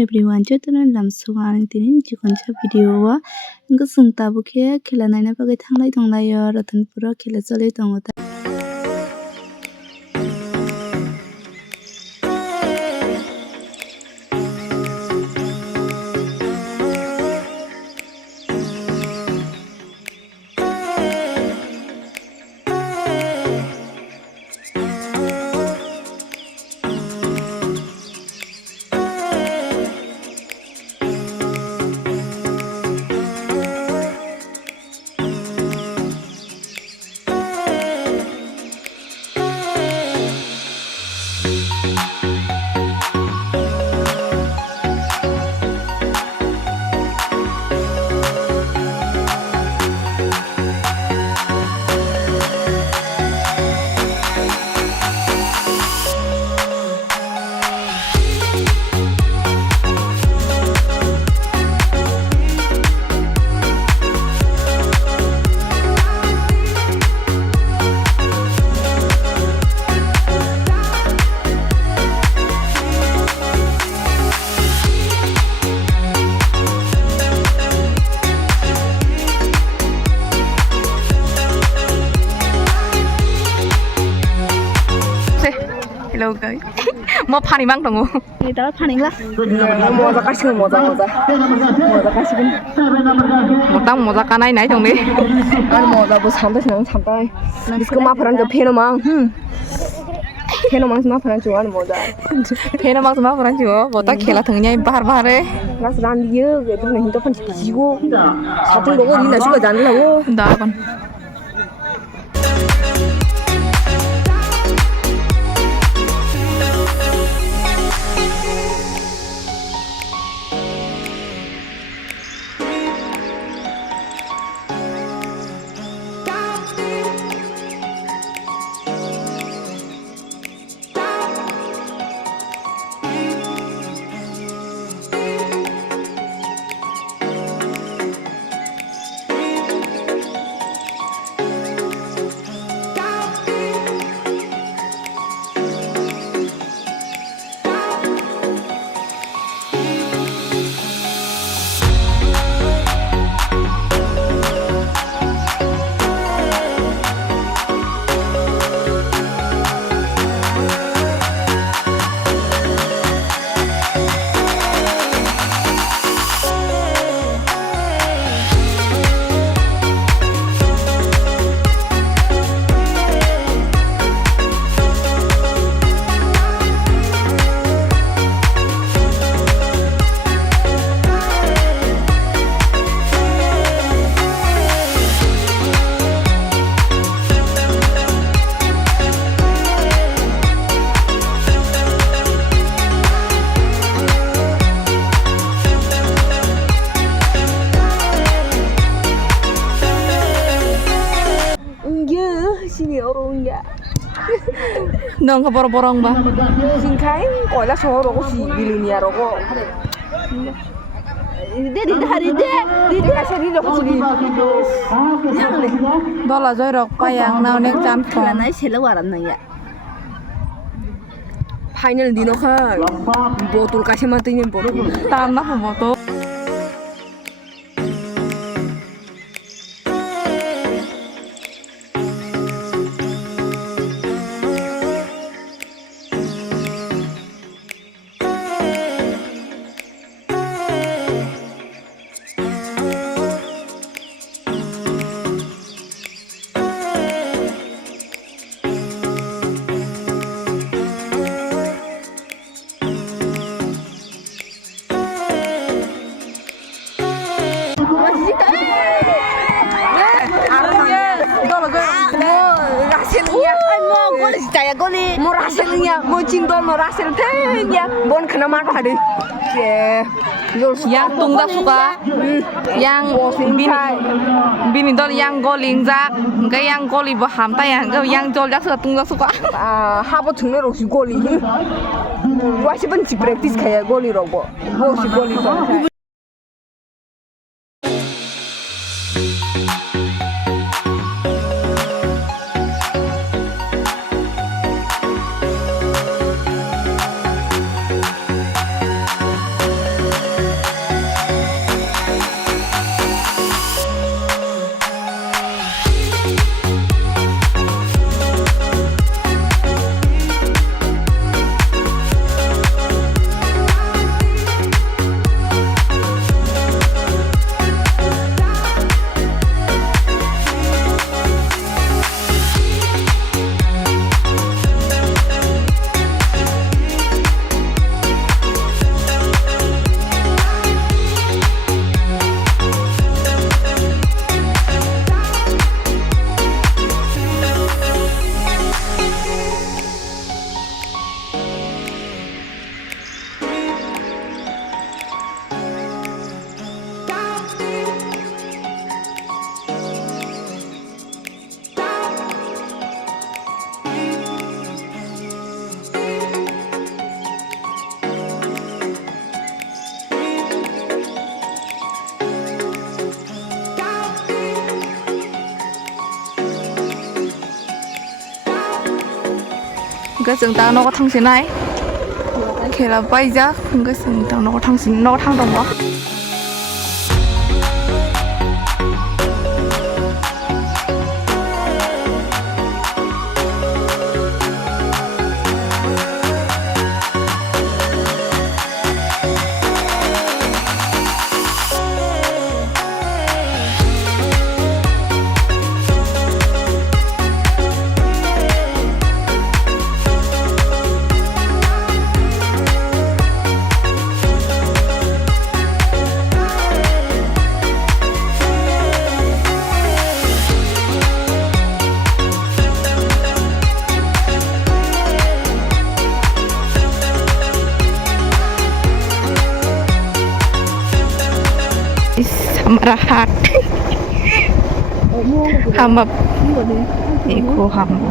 everyone, jotono lamsuang tinin chikoncha video wa ngasung tabu ke khela naina bagai thanglai donglayo ratan pura khela cholai dongo ta Hello guys. Mau panik bang tunggu. Kita panik lah. Mau kasih mau kasih. Mau kanai naik dong deh. Mau bos sampai senang sampai. Bisku mah peran ke penomang. Penomang semua peran juga mau Penomang semua peran juga. Bota khela tengnya bahar deh. Kelas randia gitu nih itu pun jigo. Satu logo ini nasi juga jangan lah. Dah kan. Sini orang ya. Nong keborong-borong bah. Singkai, kau lah sorok si bilinia rokok. Dia hari dia kasih dia rokok sini. Dola joy rok payang nau nek jam khela nai selawaran nang ya. Final dino kan. Botol kasih matinya botol. Tanah botol. Saya goli mau raselnya mau cindol mau rasel tehnya bon kena marah deh yang tunggak suka yang bini dol yang golingjak enggak yang goli baham tayang enggak yang joljak suka tunggak suka habo tungnya rosi goli wasi benci praktis kayak goli robo rosi goli Cái chúng ta nó có thằng trên này khela bay ra cái chúng ta nó có thằng xin nó thằng đồng đó rahat hamba iku hamba